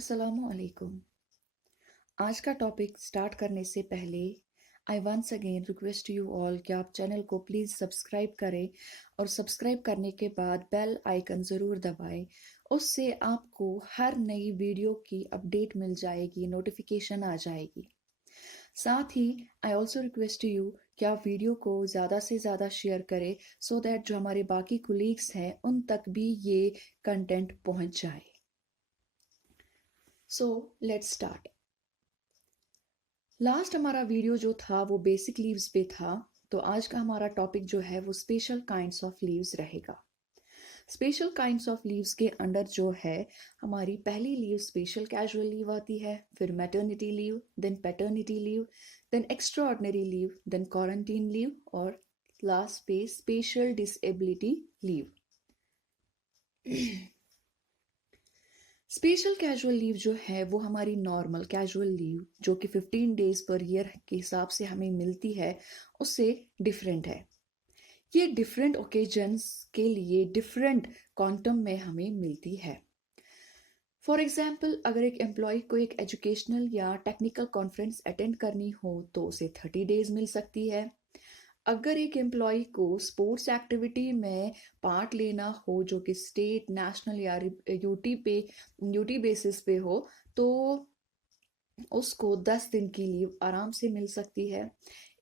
अस्सलामुअलैकुम। आज का टॉपिक स्टार्ट करने से पहले I once again request you all कि आप चैनल को प्लीज़ सब्सक्राइब करें और सब्सक्राइब करने के बाद बेल आइकन ज़रूर दबाएं। उससे आपको हर नई वीडियो की अपडेट मिल जाएगी, नोटिफिकेशन आ जाएगी। साथ ही आई ऑल्सो रिक्वेस्ट यू कि आप वीडियो को ज़्यादा से ज़्यादा शेयर करें सो दैट जो हमारे बाकी कोलीग्स हैं उन तक भी ये कंटेंट पहुंच जाए। So let's start. लास्ट हमारा वीडियो जो था वो बेसिक लीव्स पे था, तो आज का हमारा टॉपिक जो है वो स्पेशल काइंड्स ऑफ लीव्स रहेगा। स्पेशल काइंड्स ऑफ लीव्स के अंडर जो है हमारी पहली लीव स्पेशल कैजुअल लीव आती है, फिर maternity leave, then paternity leave, then extraordinary leave, then quarantine leave और लास्ट पे special disability leave. Special casual leave जो है वो हमारी नॉर्मल कैजुअल लीव जो कि 15 डेज पर ईयर के हिसाब से हमें मिलती है उससे डिफरेंट है। ये डिफरेंट ओकेजन्स के लिए डिफरेंट क्वांटम में हमें मिलती है। फॉर एग्जाम्पल, अगर एक एम्प्लॉय को एक एजुकेशनल या टेक्निकल कॉन्फ्रेंस अटेंड करनी हो तो उसे 30 डेज मिल सकती है। अगर एक एम्प्लॉय को स्पोर्ट्स एक्टिविटी में पार्ट लेना हो जो कि स्टेट, नेशनल या यूटी बेसिस पे हो तो उसको 10 दिन की लीव आराम से मिल सकती है।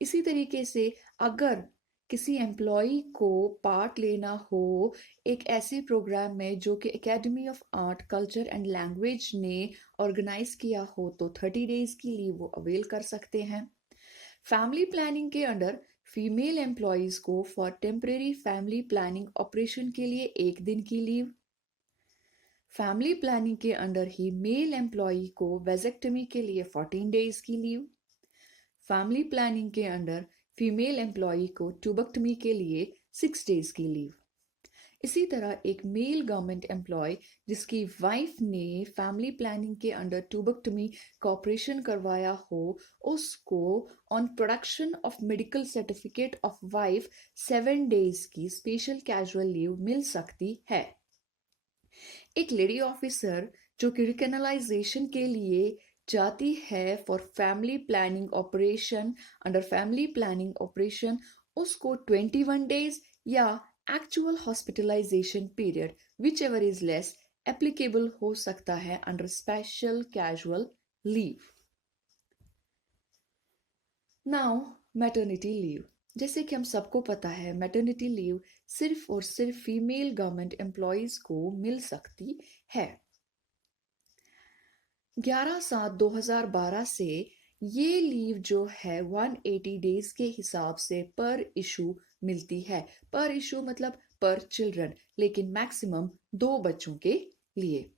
इसी तरीके से अगर किसी एम्प्लॉय को पार्ट लेना हो एक ऐसे प्रोग्राम में जो कि academy of art, culture and language ने ऑर्गेनाइज किया हो तो 30 डेज की लीव वो अवेल कर सकते हैं। फैमिली प्लानिंग के अंडर फीमेल एम्प्लॉयज को for temporary family planning operation के लिए 1 दिन की लीव। फैमिली प्लानिंग के अंडर ही मेल एम्प्लॉय को वेजेक्टमी के लिए 14 डेज की लीव। फैमिली प्लानिंग के अंडर फीमेल एम्प्लॉय को ट्यूबेक्टमी के लिए 6 डेज की लीव। इसी तरह एक मेल गवर्नमेंट एम्प्लॉय जिसकी वाइफ ने फैमिली प्लानिंग के अंडर ट्यूबेक्टमी का ऑपरेशन करवाया हो उसको on production of medical certificate of wife 7 days की स्पेशल कैजुअल लीव मिल सकती है। एक लेडी ऑफिसर जो कि रिकैनलाइजेशन के लिए जाती है for family planning operation, under family planning operation उसको 21 डेज या actual hospitalisation period whichever is less applicable हो सकता है under special casual leave. Now maternity leave, जैसे कि हम सबको पता है मैटरनिटी लीव सिर्फ और सिर्फ फीमेल गवर्नमेंट एम्प्लॉयज को मिल सकती है। 11/7/2012 से ये लीव जो है 180 डेज के हिसाब से पर इशू मिलती है। पर इशू मतलब पर चिल्ड्रन, लेकिन मैक्सिमम 2 बच्चों के लिए।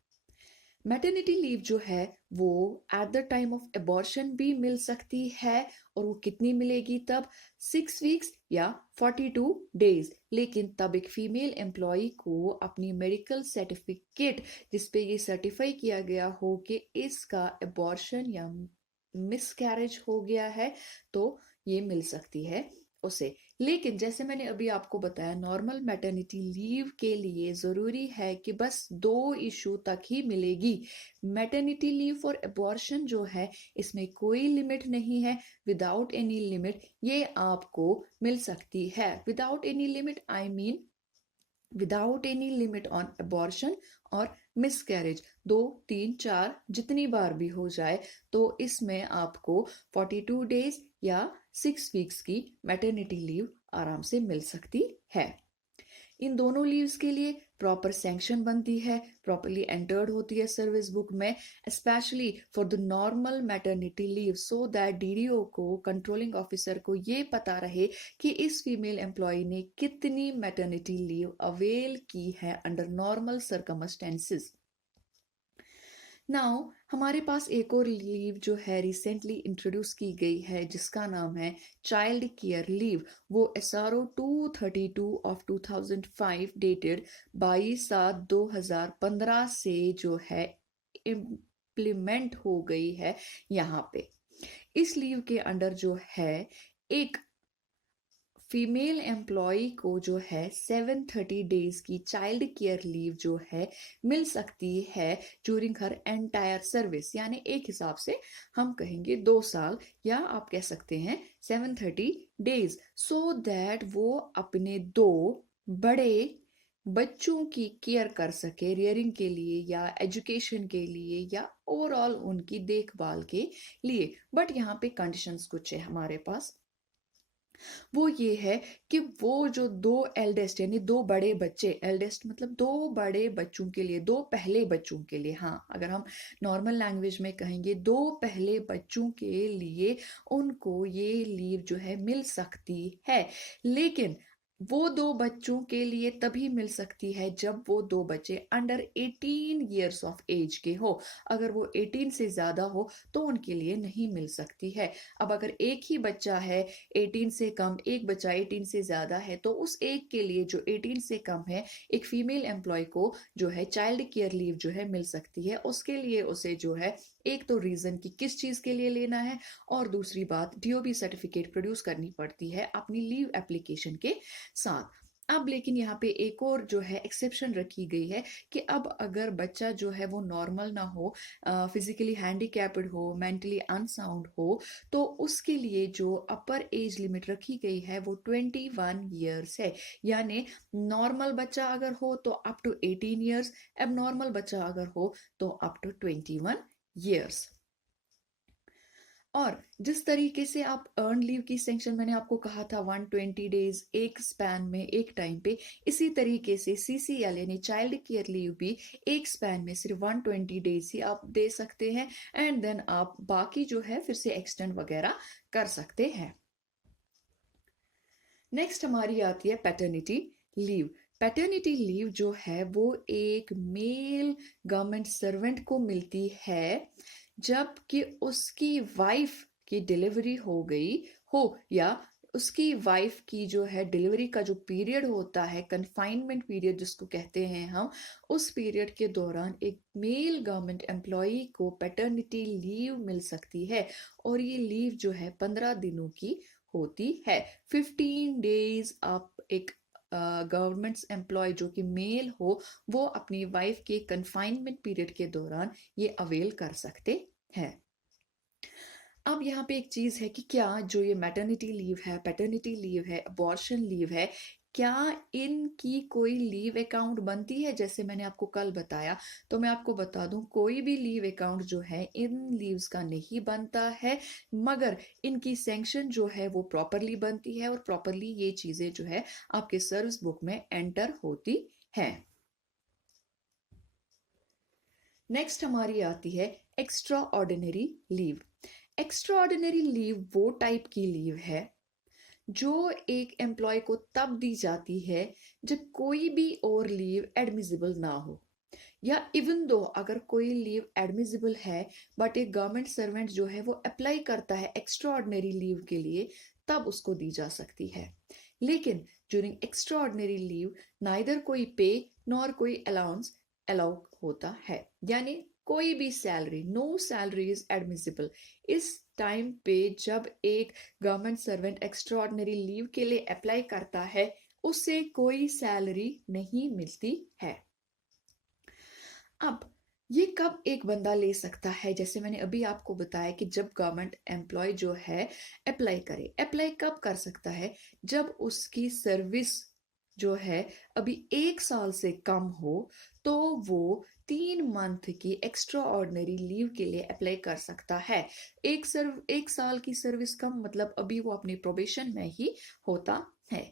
मैटरनिटी लीव जो है वो at the time of abortion भी मिल सकती है और वो कितनी मिलेगी तब 6 वीक्स या 42 डेज। लेकिन तब एक फीमेल एम्प्लॉय को अपनी मेडिकल सर्टिफिकेट जिसपे ये सर्टिफाई किया गया हो कि इसका एबॉर्शन या मिसकैरेज हो गया है तो ये मिल सकती है उसे। लेकिन जैसे मैंने अभी आपको बताया नॉर्मल मैटरनिटी लीव के लिए ज़रूरी है कि बस 2 इशू तक ही मिलेगी। मैटरनिटी लीव फॉर एबॉर्शन जो है इसमें कोई लिमिट नहीं है, विदाउट एनी लिमिट ये आपको मिल सकती है। Without any limit I mean without any limit on abortion और मिसकैरेज 2, 3, 4 जितनी बार भी हो जाए तो इसमें आपको 42 डेज या 6 वीक्स की मैटरनिटी लीव आराम से मिल सकती है। इन दोनों लीव्स के लिए प्रॉपर सैंक्शन बनती है, प्रॉपरली एंटर्ड होती है सर्विस बुक में, specially for the normal maternity leave so that DDO को, कंट्रोलिंग ऑफिसर को ये पता रहे कि इस फीमेल एम्प्लॉय ने कितनी मैटरनिटी लीव अवेल की है अंडर नॉर्मल सर्कमस्टेंसेस। नाउ हमारे पास एक और लीव जो है रिसेंटली इंट्रोड्यूस की गई है जिसका नाम है चाइल्ड केयर लीव। वो SRO 232 ऑफ 2005 डेटेड 22/7/2015 से जो है इम्प्लीमेंट हो गई है यहाँ पे। इस लीव के अंडर जो है एक फीमेल एम्प्लॉय को जो है 730 डेज की चाइल्ड केयर लीव जो है मिल सकती है ड्यूरिंग हर एंटायर सर्विस, यानी एक हिसाब से हम कहेंगे 2 साल, या आप कह सकते हैं 730 डेज, सो दैट वो अपने 2 बड़े बच्चों की केयर कर सके, रियरिंग के लिए या एजुकेशन के लिए या ओवरऑल उनकी देखभाल के लिए। बट यहाँ पे कंडीशंस कुछ है हमारे पास, वो ये है कि वो जो 2 एल्डेस्ट यानी 2 बड़े बच्चे, एल्डेस्ट मतलब 2 बड़े बच्चों के लिए, 2 पहले बच्चों के लिए, हाँ अगर हम नॉर्मल लैंग्वेज में कहेंगे 2 पहले बच्चों के लिए उनको ये लीव जो है मिल सकती है। लेकिन वो 2 बच्चों के लिए तभी मिल सकती है जब वो 2 बच्चे अंडर 18 ईयर्स ऑफ एज के हो। अगर वो 18 से ज्यादा हो तो उनके लिए नहीं मिल सकती है। अब अगर एक ही बच्चा है 18 से कम, एक बच्चा 18 से ज्यादा है, तो उस एक के लिए जो 18 से कम है, एक फीमेल एम्प्लॉय को जो है चाइल्ड केयर लीव जो है मिल सकती है। उसके लिए उसे जो है एक तो रीजन कि किस चीज के लिए लेना है, और दूसरी बात डीओबी सर्टिफिकेट प्रोड्यूस करनी पड़ती है अपनी लीव एप्लीकेशन के साथ। अब लेकिन यहाँ पे एक और जो है एक्सेप्शन रखी गई है कि अब अगर बच्चा जो है वो नॉर्मल ना हो, फिजिकली हैंडीकैप्ड हो, मेंटली अनसाउंड हो, तो उसके लिए जो अपर एज लिमिट रखी गई है वो 21 ईयर्स है। यानी नॉर्मल बच्चा अगर हो तो अप टू 18 ईयर्स, अब नॉर्मल बच्चा अगर हो तो अप टू 21 ईयर्स। और जिस तरीके से आप अर्न लीव की सेंक्शन मैंने आपको कहा था 120 डेज एक स्पैन में एक टाइम पे, इसी तरीके से सीसीएल यानी चाइल्ड केयर लीव भी एक स्पैन में सिर्फ 120 डेज ही आप दे सकते हैं, एंड देन आप बाकी जो है फिर से एक्सटेंड वगैरह कर सकते हैं। नेक्स्ट हमारी आती है पैटर्निटी लीव। पैटर्निटी लीव जो है वो एक मेल गवर्नमेंट सर्वेंट को मिलती है जबकि उसकी वाइफ की डिलीवरी हो गई हो, या उसकी वाइफ की जो है डिलीवरी का जो पीरियड होता है, कंफाइनमेंट पीरियड जिसको कहते हैं हम, उस पीरियड के दौरान एक मेल गवर्नमेंट एम्प्लॉय को पैटर्निटी लीव मिल सकती है। और ये लीव जो है 15 दिनों की होती है। 15 डेज आप एक गवर्नमेंट एम्प्लॉय जो कि मेल हो वो अपनी वाइफ के कंफाइनमेंट पीरियड के दौरान ये अवेल कर सकते हैं। अब यहाँ पे एक चीज है कि क्या जो ये मैटरनिटी लीव है, पैटर्निटी लीव है, अबॉर्शन लीव है, क्या इनकी कोई लीव अकाउंट बनती है? जैसे मैंने आपको कल बताया, तो मैं आपको बता दूं कोई भी लीव अकाउंट जो है इन लीव्स का नहीं बनता है, मगर इनकी सैंक्शन जो है वो प्रॉपरली बनती है, और प्रॉपरली ये चीजें जो है आपके सर्विस बुक में एंटर होती है। नेक्स्ट हमारी आती है extra ordinary leave. Extra ordinary leave वो टाइप की लीव है जो एक एम्प्लॉय को तब दी जाती है जब कोई भी और लीव एडमिसिबल ना हो, या इवन दो अगर कोई लीव एडमिसिबल है बट एक गवर्नमेंट सर्वेंट जो है वो अप्लाई करता है एक्स्ट्रा ऑर्डिनरी लीव के लिए, तब उसको दी जा सकती है। लेकिन during extra ordinary leave neither कोई पे नॉर कोई अलाउंस अलाउ होता है, यानी कोई भी salary, no salary is admissible. इस टाइम पे जब एक government servant extraordinary leave के लिए अप्लाई करता है उसे कोई सैलरी नहीं मिलती है। अब ये कब एक बंदा ले सकता है? जैसे मैंने अभी आपको बताया कि जब गवर्नमेंट एम्प्लॉय जो है अप्लाई करे, अप्लाई कब कर सकता है? जब उसकी सर्विस जो है अभी 1 साल से कम हो, तो वो 3 मंथ की एक्स्ट्रा ऑर्डिनरी लीव के लिए अप्लाई कर सकता है। 1 साल की सर्विस कम मतलब अभी वो अपनी प्रोबेशन में ही होता है।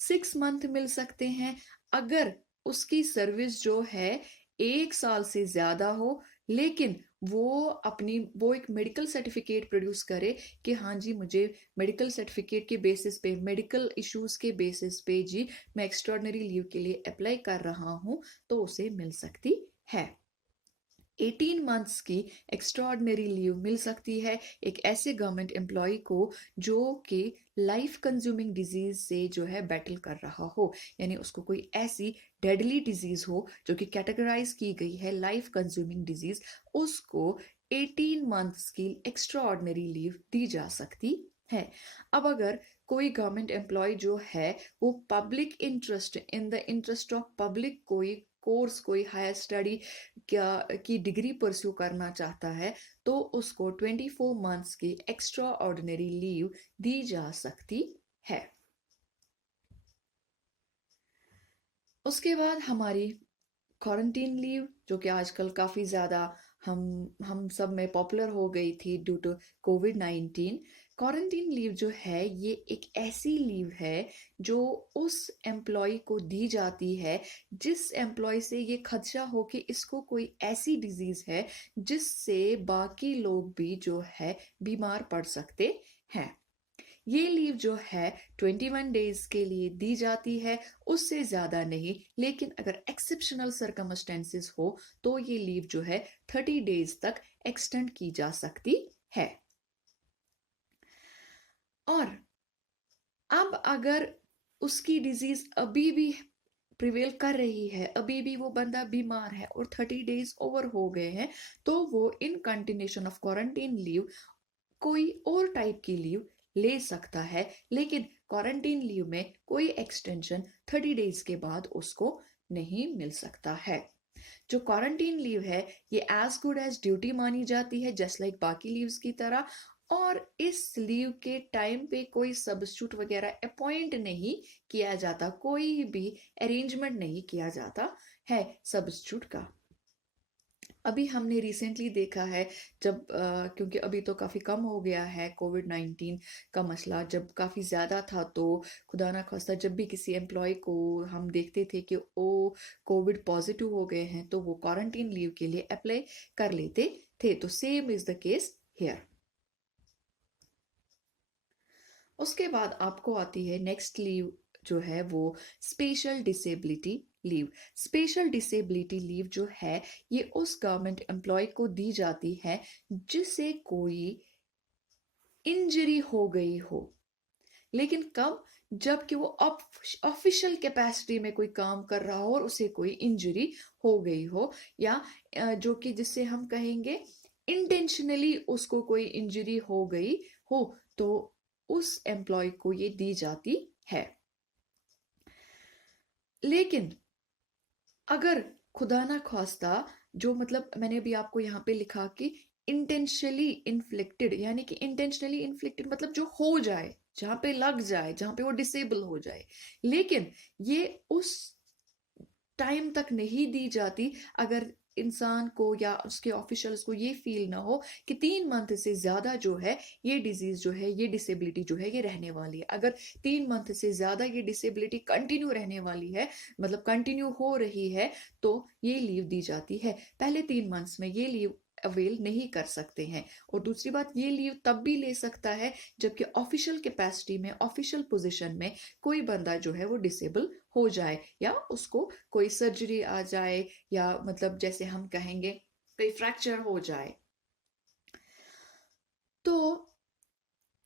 6 मंथ मिल सकते हैं अगर उसकी सर्विस जो है 1 साल से ज्यादा हो, लेकिन वो एक मेडिकल सर्टिफिकेट प्रोड्यूस करे कि हाँ जी मुझे मेडिकल सर्टिफिकेट के बेसिस पे, मेडिकल इश्यूज के बेसिस पे जी मैं एक्स्ट्राऑर्डिनरी लीव के लिए अप्लाई कर रहा हूं, तो उसे मिल सकती है। 18 मंथ्स की एक्स्ट्राऑर्डिनरी लीव मिल सकती है एक ऐसे गवर्नमेंट एम्प्लॉय को जो कि लाइफ कंज्यूमिंग डिजीज से जो है बैटल कर रहा हो, यानी उसको कोई ऐसी डेडली डिजीज हो जो कि कैटेगराइज की गई है लाइफ कंज्यूमिंग डिजीज, उसको 18 मंथ्स की एक्स्ट्राऑर्डिनरी लीव दी जा सकती है। अब अगर कोई गवर्नमेंट एम्प्लॉय जो है वो public interest in the interest of public कोई कोर्स कोई हायर स्टडी क्या की डिग्री परस्यू करना चाहता है तो उसको 24 मंथ्स की एक्स्ट्रा ऑर्डिनरी लीव दी जा सकती है। उसके बाद हमारी क्वारंटीन लीव जो कि आजकल काफ़ी ज़्यादा हम सब में पॉपुलर हो गई थी ड्यू टू कोविड-19। क्वारंटीन लीव जो है ये एक ऐसी लीव है जो उस एम्प्लॉय को दी जाती है जिस एम्प्लॉय से ये खदशा हो कि इसको कोई ऐसी डिजीज़ है जिससे बाकी लोग भी जो है बीमार पड़ सकते हैं। ये लीव जो है 21 डेज के लिए दी जाती है, उससे ज़्यादा नहीं। लेकिन अगर एक्सेप्शनल सर्कमस्टेंसेस हो तो ये लीव जो है 30 डेज तक एक्सटेंड की जा सकती है। और अब अगर उसकी डिजीज अभी भी प्रिवेल कर रही है, अभी भी वो बंदा बीमार है और 30 डेज ओवर हो गए हैं, तो वो इन कंटिन्यूशन ऑफ क्वारंटीन लीव कोई और टाइप की लीव ले सकता है। लेकिन क्वारंटीन लीव में कोई एक्सटेंशन 30 डेज के बाद उसको नहीं मिल सकता है। जो क्वारंटीन लीव है ये एज गुड एज ड्यूटी मानी जाती है जस्ट लाइक बाकी लीव्स की तरह। और इस लीव के टाइम पे कोई सब्स्टिट्यूट वगैरह अपॉइंट नहीं किया जाता, कोई भी अरेंजमेंट नहीं किया जाता है सब्स्टिट्यूट का। अभी हमने रिसेंटली देखा है जब क्योंकि अभी तो काफ़ी कम हो गया है कोविड-19 का मसला, जब काफ़ी ज़्यादा था तो खुदा ना खास्ता जब भी किसी एम्प्लॉय को हम देखते थे कि वो कोविड पॉजिटिव हो गए हैं तो वो क्वारंटीन लीव के लिए अप्लाई कर लेते थे। तो same is the case here. उसके बाद आपको आती है नेक्स्ट लीव जो है वो special disability leave. Special disability leave जो है ये उस गवर्नमेंट एम्प्लॉय को दी जाती है जिसे कोई इंजरी हो गई हो। लेकिन कब? जबकि वो ऑफिशियल कैपेसिटी में कोई काम कर रहा हो और उसे कोई इंजरी हो गई हो, या जो कि जिससे हम कहेंगे इंटेंशनली उसको कोई इंजरी हो गई हो, तो उस एम्प्लॉय को ये दी जाती है। लेकिन अगर खुदा ना खास्ता जो मतलब मैंने भी आपको यहाँ पे लिखा कि इंटेंशनली इन्फ्लिक्टेड, यानी कि इंटेंशनली इन्फ्लिक्टेड मतलब जो हो जाए, जहां पे लग जाए, जहां पे वो डिसेबल हो जाए, लेकिन ये उस टाइम तक नहीं दी जाती अगर इंसान को या उसके ऑफिशियल्स को ये फील ना हो कि 3 मंथ से ज्यादा जो है ये डिजीज जो है ये डिसेबिलिटी जो है ये रहने वाली है। अगर 3 मंथ से ज्यादा ये डिसेबिलिटी कंटिन्यू रहने वाली है, मतलब कंटिन्यू हो रही है, तो ये लीव दी जाती है। पहले 3 मंथ्स में ये लीव अवेल नहीं कर सकते हैं। और दूसरी बात, ये लीव तब भी ले सकता है जबकि ऑफिशियल कैपेसिटी में, ऑफिशियल पोजीशन में कोई बंदा जो है वो डिसेबल हो जाए, या उसको कोई सर्जरी आ जाए, या मतलब जैसे हम कहेंगे कोई फ्रैक्चर हो जाए। तो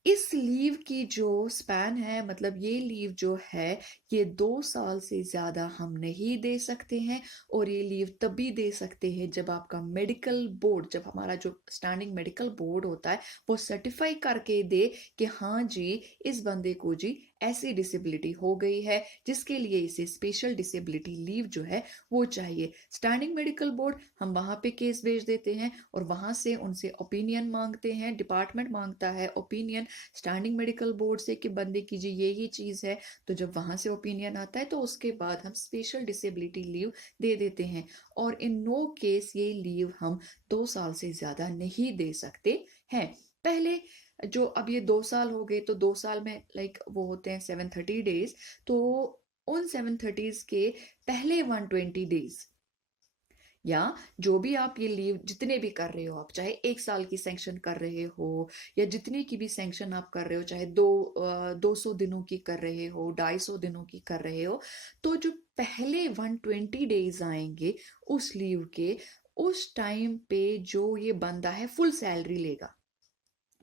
इस लीव की जो स्पैन है, मतलब ये लीव जो है ये 2 साल से ज़्यादा हम नहीं दे सकते हैं। और ये लीव तभी दे सकते हैं जब आपका मेडिकल बोर्ड, जब हमारा जो स्टैंडिंग मेडिकल बोर्ड होता है वो सर्टिफाई करके दे कि हाँ जी इस बंदे को जी ऐसी डिसेबिलिटी हो गई है जिसके लिए इसे स्पेशल डिसेबिलिटी लीव जो है वो चाहिए। स्टैंडिंग मेडिकल बोर्ड, हम वहाँ पे केस भेज देते हैं और वहाँ से उनसे ओपिनियन मांगते हैं, डिपार्टमेंट मांगता है ओपिनियन स्टैंडिंग मेडिकल बोर्ड से कि बंदे की जी यही चीज़ है। तो जब वहाँ से ओपिनियन आता है तो उसके बाद हम स्पेशल डिसेबिलिटी लीव दे देते हैं। और इन नो केस ये लीव हम 2 साल से ज़्यादा नहीं दे सकते हैं। पहले जो अब ये 2 साल हो गए तो 2 साल में लाइक वो होते हैं 730 डेज, तो उन 730 के पहले 120 डेज या जो भी आप ये लीव जितने भी कर रहे हो, आप चाहे 1 साल की सैंक्शन कर रहे हो या जितनी की भी सैंक्शन आप कर रहे हो, चाहे 200 दिनों की कर रहे हो, 250 दिनों की कर रहे हो, तो जो पहले 120 डेज आएंगे उस लीव के, उस टाइम पे जो ये बंदा है फुल सैलरी लेगा।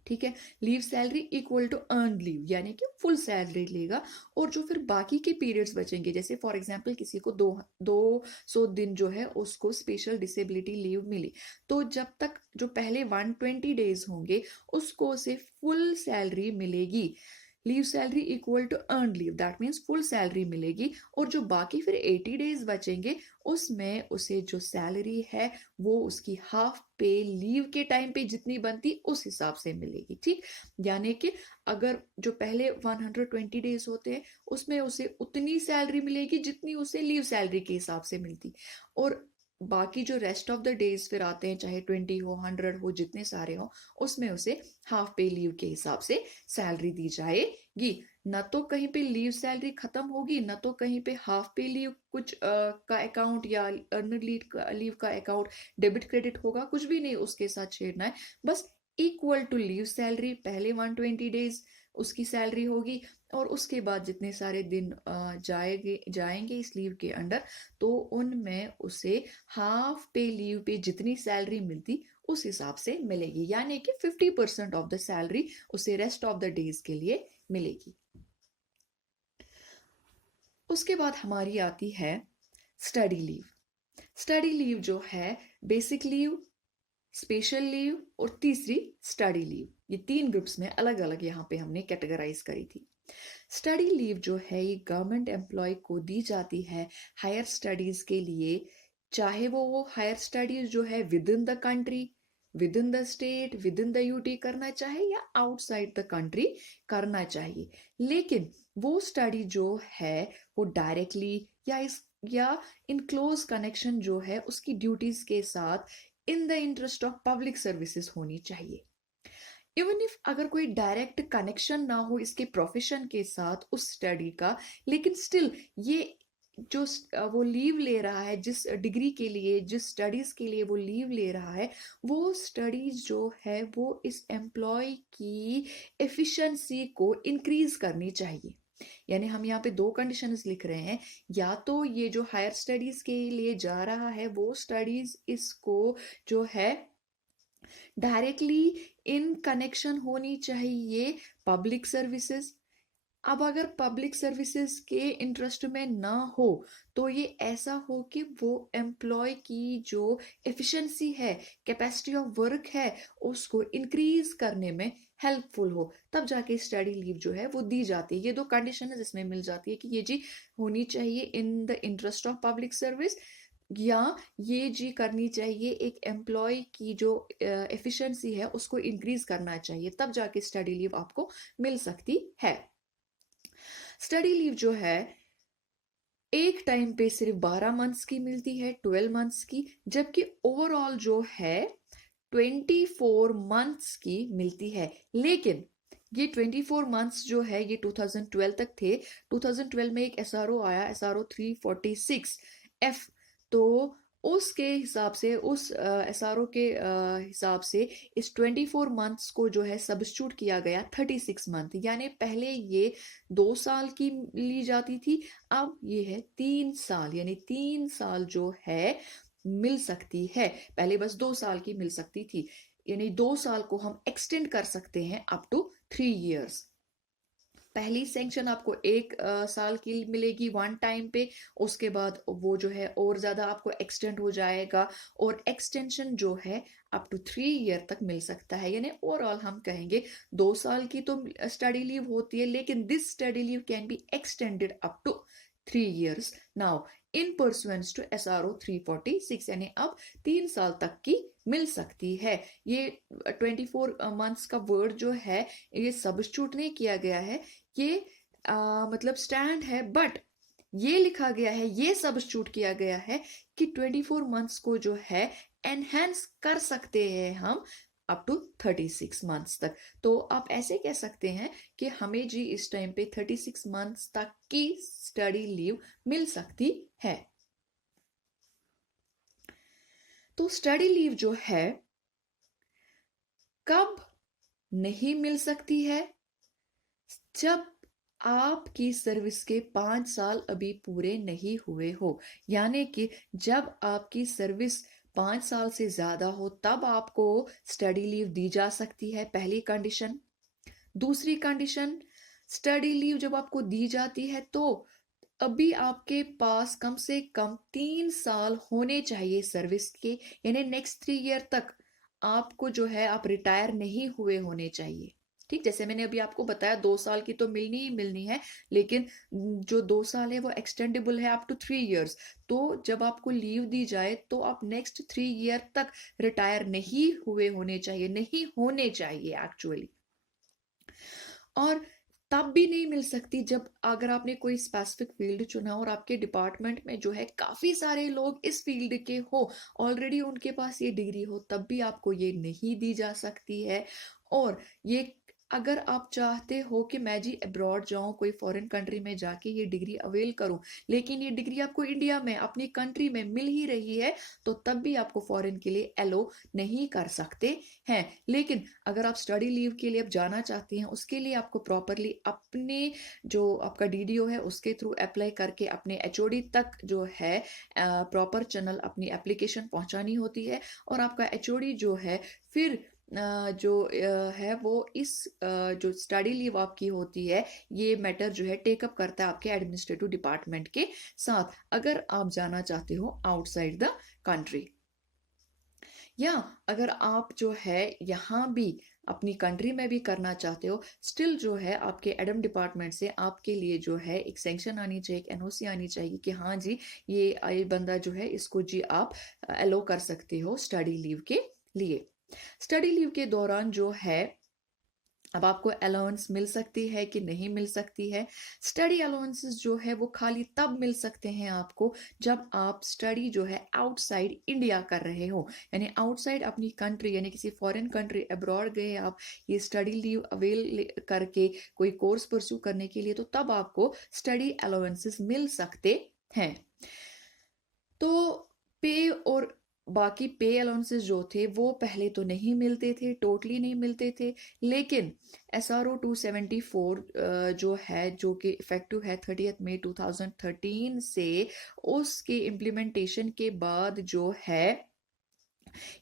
ठीक है। Leave salary equal to earn leave, यानी कि फुल सैलरी लेगा। और जो फिर बाकी के पीरियड्स बचेंगे, जैसे फॉर एग्जांपल किसी को 200 दिन जो है उसको स्पेशल डिसेबिलिटी लीव मिली, तो जब तक जो पहले 120 डेज होंगे उसको उसे फुल सैलरी मिलेगी। Leave salary equal to earn leave, that means full salary मिलेगी। और जो बाकी फिर 80 डेज बचेंगे उसमें उसे जो सैलरी है वो उसकी हाफ पे लीव के टाइम पे जितनी बनती उस हिसाब से मिलेगी। ठीक, यानी कि अगर जो पहले 120 डेज होते हैं उसमें उसे उतनी सैलरी मिलेगी जितनी उसे लीव सैलरी के हिसाब से मिलती। और बाकी जो रेस्ट ऑफ द डेज फिर आते हैं, चाहे 20 हो 100 हो जितने सारे हो, उसमें उसे हाफ पे लीव के हिसाब से सैलरी दी जाएगी। न तो कहीं पे लीव सैलरी खत्म होगी, न तो कहीं पे हाफ पे लीव कुछ का अकाउंट या अर्न लीव का अकाउंट डेबिट क्रेडिट होगा, कुछ भी नहीं उसके साथ छेड़ना है। बस इक्वल टू लीव सैलरी, पहले 120 डेज उसकी सैलरी होगी, और उसके बाद जितने सारे दिन जाएंगे इस लीव के अंडर, तो उनमें उसे हाफ पे लीव पे जितनी सैलरी मिलती उस हिसाब से मिलेगी, यानी कि 50% ऑफ द सैलरी उसे रेस्ट ऑफ द डेज के लिए मिलेगी। उसके बाद हमारी आती है स्टडी लीव। स्टडी लीव जो है बेसिक लीव, स्पेशल लीव और तीसरी स्टडी लीव, ये 3 ग्रुप्स में अलग अलग यहाँ पे हमने कैटेगराइज करी थी। स्टडी लीव जो है ये गवर्नमेंट एम्प्लॉय को दी जाती है हायर स्टडीज के लिए, चाहे वो हायर स्टडीज जो है with in the country, with in the state, with in the UT करना चाहे या आउटसाइड द कंट्री करना चाहिए। लेकिन वो स्टडी जो है वो डायरेक्टली या इन क्लोज कनेक्शन जो है उसकी ड्यूटीज के साथ in the interest of public services होनी चाहिए। इवन इफ अगर कोई डायरेक्ट कनेक्शन ना हो इसके प्रोफेशन के साथ उस स्टडी का, लेकिन स्टिल ये जो वो लीव ले रहा है, जिस डिग्री के लिए, जिस स्टडीज के लिए वो लीव ले रहा है, वो स्टडीज जो है वो इस एम्प्लॉय की एफिशिएंसी को इंक्रीज करनी चाहिए। यानी हम यहाँ पे 2 कंडीशंस लिख रहे हैं, या तो ये जो हायर स्टडीज के लिए जा रहा है वो स्टडीज इसको जो है डायरेक्टली इन कनेक्शन होनी चाहिए पब्लिक सर्विसेज। अब अगर पब्लिक सर्विसेज के इंटरेस्ट में ना हो तो ये ऐसा हो कि वो एम्प्लॉय की जो एफिशिएंसी है, कैपेसिटी ऑफ वर्क है, उसको इंक्रीज करने में हेल्पफुल हो, तब जाके स्टडी लीव जो है वो दी जाती है। ये 2 कंडीशन है जिसमें मिल जाती है कि ये जी होनी चाहिए in the interest of public service, या ये जी करनी चाहिए एक एम्प्लॉय की जो एफिशिएंसी है उसको इंक्रीज करना चाहिए, तब जाके स्टडी लीव आपको मिल सकती है। स्टडी लीव जो है एक टाइम पे सिर्फ 12 मंथ्स की मिलती है, 12 मंथ्स की, जबकि ओवरऑल जो है 24 मंथ्स की मिलती है। लेकिन ये 24 मंथ्स जो है ये 2012 तक थे। 2012 में एक एसआरओ आया, एसआरओ 346F, तो उसके हिसाब से, उस एसआरओ के हिसाब से इस 24 मंथ्स को जो है सब्स्टिट्यूट किया गया 36 मंथ, यानी पहले ये 2 साल की ली जाती थी, अब ये है 3 साल, यानी 3 साल जो है मिल सकती है। पहले बस 2 साल की मिल सकती थी, यानी 2 साल को हम एक्सटेंड कर सकते हैं अप टू 3 इयर्स। पहली सेंक्शन आपको 1 साल की मिलेगी वन टाइम पे, उसके बाद वो जो है और ज्यादा आपको एक्सटेंड हो जाएगा, और एक्सटेंशन जो है अप टू 3 ईयर तक मिल सकता है। यानी ओवरऑल हम कहेंगे 2 साल की तो स्टडी लीव होती है, लेकिन this study leave can be extended up to 3 years now in pursuance to SRO 346, यानी अब 3 साल तक की मिल सकती है। ये 24 मंथ्स का वर्ड जो है ये सब्स्टिट्यूट नहीं किया गया है, ये मतलब स्टैंड है, बट ये लिखा गया है, ये सब्स्टिट्यूट किया गया है कि 24 मंथ्स को जो है एनहेंस कर सकते हैं हम अप टू 36 मंथ्स तक। तो आप ऐसे कह सकते हैं कि हमें जी इस टाइम पे 36 मंथ्स तक की स्टडी लीव मिल सकती है। तो स्टडी लीव जो है कब नहीं मिल सकती है? जब आपकी सर्विस के 5 साल अभी पूरे नहीं हुए हो, यानी कि जब आपकी सर्विस 5 साल से ज़्यादा हो तब आपको स्टडी लीव दी जा सकती है, पहली कंडीशन। दूसरी कंडीशन, स्टडी लीव जब आपको दी जाती है तो अभी आपके पास कम से कम 3 साल होने चाहिए सर्विस के, यानी नेक्स्ट 3 ईयर तक आपको जो है आप रिटायर नहीं हुए होने चाहिए। ठीक, जैसे मैंने अभी आपको बताया 2 साल की तो मिलनी ही मिलनी है, लेकिन जो 2 साल है वो एक्सटेंडेबल है अप टू 3 इयर्स। तो जब आपको लीव दी जाए तो आप नेक्स्ट 3 ईयर तक रिटायर नहीं हुए होने चाहिए, नहीं होने चाहिए एक्चुअली। और तब भी नहीं मिल सकती जब अगर आपने कोई स्पेसिफिक फील्ड चुना और आपके डिपार्टमेंट में जो है काफी सारे लोग इस फील्ड के हो, ऑलरेडी उनके पास ये डिग्री हो, तब भी आपको ये नहीं दी जा सकती है। और ये अगर आप चाहते हो कि मैं जी अब्रॉड जाऊं, कोई फॉरेन कंट्री में जाके ये डिग्री अवेल करूं, लेकिन ये डिग्री आपको इंडिया में अपनी कंट्री में मिल ही रही है, तो तब भी आपको फॉरेन के लिए एलो नहीं कर सकते हैं। लेकिन अगर आप स्टडी लीव के लिए अब जाना चाहते हैं, उसके लिए आपको प्रॉपरली अपने जो आपका डीडीओ है उसके थ्रू अप्लाई करके अपने एचओडी तक जो है प्रॉपर चैनल अपनी एप्लीकेशन पहुंचानी होती है। और आपका एचओडी जो है फिर जो है वो इस जो स्टडी लीव आपकी होती है, ये मैटर जो है टेकअप करता है आपके एडमिनिस्ट्रेटिव डिपार्टमेंट के साथ, अगर आप जाना चाहते हो आउटसाइड द कंट्री। या अगर आप जो है यहाँ भी अपनी कंट्री में भी करना चाहते हो, स्टिल जो है आपके एडम डिपार्टमेंट से आपके लिए जो है एक सैंक्शन आनी चाहिए, एक एनओसी आनी चाहिए कि हाँ जी ये बंदा जो है इसको जी आप अलो कर सकते हो स्टडी लीव के लिए। स्टडी लीव के दौरान जो है अब आपको अलाउंस मिल सकती है कि नहीं मिल सकती है। स्टडी अलाउंसेस जो है वो खाली तब मिल सकते हैं आपको जब आप स्टडी जो है आउटसाइड इंडिया कर रहे हो, यानी आउटसाइड अपनी कंट्री यानी किसी फॉरेन कंट्री अब्रॉड गए आप ये स्टडी लीव अवेल करके कोई कोर्स परस्यू करने के लिए, तो तब आपको स्टडी अलाउंसेस मिल सकते हैं। तो पे और बाकी पे अलाउंसेस जो थे वो पहले तो नहीं मिलते थे, टोटली नहीं मिलते थे। लेकिन SRO 274 जो है, जो कि इफेक्टिव है 30 मई 2013 से, उसके इम्प्लीमेंटेशन के बाद जो है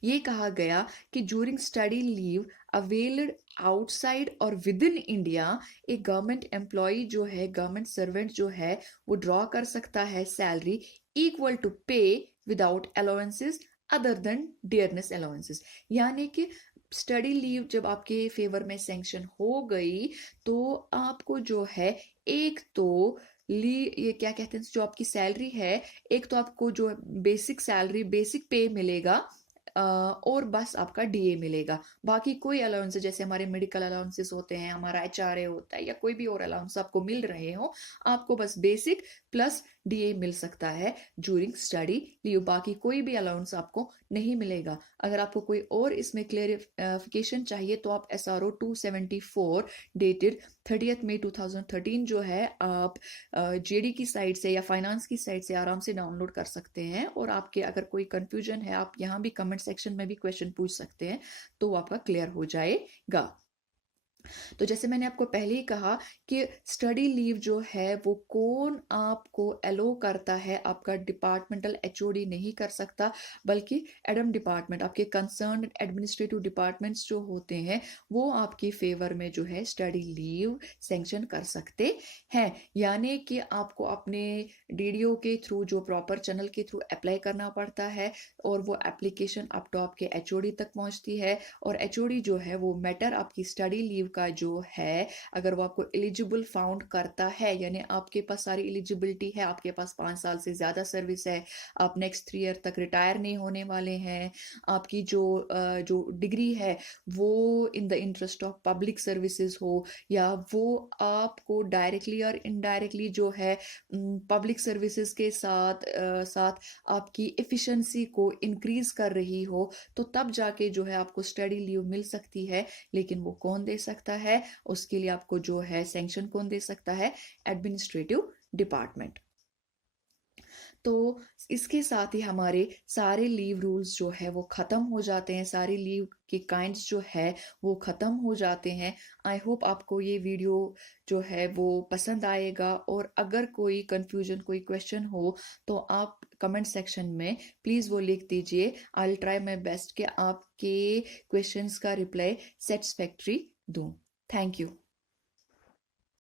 ये कहा गया कि during study leave availed outside और विद इन इंडिया एक गवर्नमेंट एम्प्लॉय जो है, गवर्नमेंट सर्वेंट जो है, वो ड्रॉ कर सकता है सैलरी इक्वल टू पे without allowances other than dearness allowances. यानी कि स्टडी लीव जब आपके फेवर में सैंक्शन हो गई तो आपको जो है एक तो ली ये क्या कहते हैं, जो आपकी सैलरी है, एक तो आपको जो बेसिक सैलरी बेसिक पे मिलेगा और बस आपका डीए मिलेगा। बाकी कोई अलाउंस जैसे हमारे मेडिकल अलाउंसेस होते हैं, हमारा एचआरए होता है, या कोई भी और अलाउंस आपको मिल रहे हो, आपको बस बेसिक प्लस डीए मिल सकता है ज्यूरिंग स्टडी लीव। बाकी कोई भी अलाउंस आपको नहीं मिलेगा। अगर आपको कोई और इसमें क्लेरिफिकेशन चाहिए तो आप SRO 274 डेटेड 30 मई 2013 जो है आप जेडी की साइट से या फाइनेंस की साइट से आराम से डाउनलोड कर सकते हैं। और आपके अगर कोई कंफ्यूजन है, आप यहाँ भी कमेंट सेक्शन में भी क्वेश्चन पूछ सकते हैं, तो वो आपका क्लियर हो जाएगा। तो जैसे मैंने आपको पहले ही कहा कि स्टडी लीव जो है वो कौन आपको एलो करता है, आपका डिपार्टमेंटल एचओडी नहीं कर सकता, बल्कि एडम डिपार्टमेंट, आपके कंसर्न एडमिनिस्ट्रेटिव डिपार्टमेंट्स जो होते हैं वो आपकी फेवर में जो है स्टडी लीव सैंक्शन कर सकते हैं। यानी कि आपको अपने डीडीओ के थ्रू, जो प्रॉपर चैनल के थ्रू अप्लाई करना पड़ता है, और वो एप्लीकेशन अप टू आपके एचओडी तक पहुंचती है। और एचओडी जो है वो मैटर आपकी स्टडी लीव का जो है, अगर वो आपको एलिजिबल फाउंड करता है, यानी आपके पास सारी एलिजिबिलिटी है, आपके पास 5 साल से ज्यादा सर्विस है, आप नेक्स्ट 3 ईयर तक रिटायर नहीं होने वाले हैं, आपकी जो डिग्री है वो in the interest of public services हो, या वो आपको डायरेक्टली और इनडायरेक्टली जो है पब्लिक सर्विसेज के साथ आपकी एफिशिएंसी को इंक्रीज कर रही हो, तो तब जाके जो है आपको स्टडी लीव मिल सकती है। लेकिन वो कौन दे सकता है, उसके लिए आपको जो है सैंक्शन कौन दे सकता है, एडमिनिस्ट्रेटिव डिपार्टमेंट। तो इसके साथ ही हमारे सारे लीव रूल्स जो है वो ख़त्म हो जाते हैं, सारे लीव के काइंड्स जो है वो ख़त्म हो जाते हैं। आई होप आपको ये वीडियो जो है वो पसंद आएगा, और अगर कोई कन्फ्यूजन, कोई क्वेश्चन हो तो आप कमेंट सेक्शन में प्लीज़ वो लिख दीजिए। I will try my best कि आपके क्वेश्चंस का रिप्लाई सेटिस्फैक्ट्री दूँ। Thank you.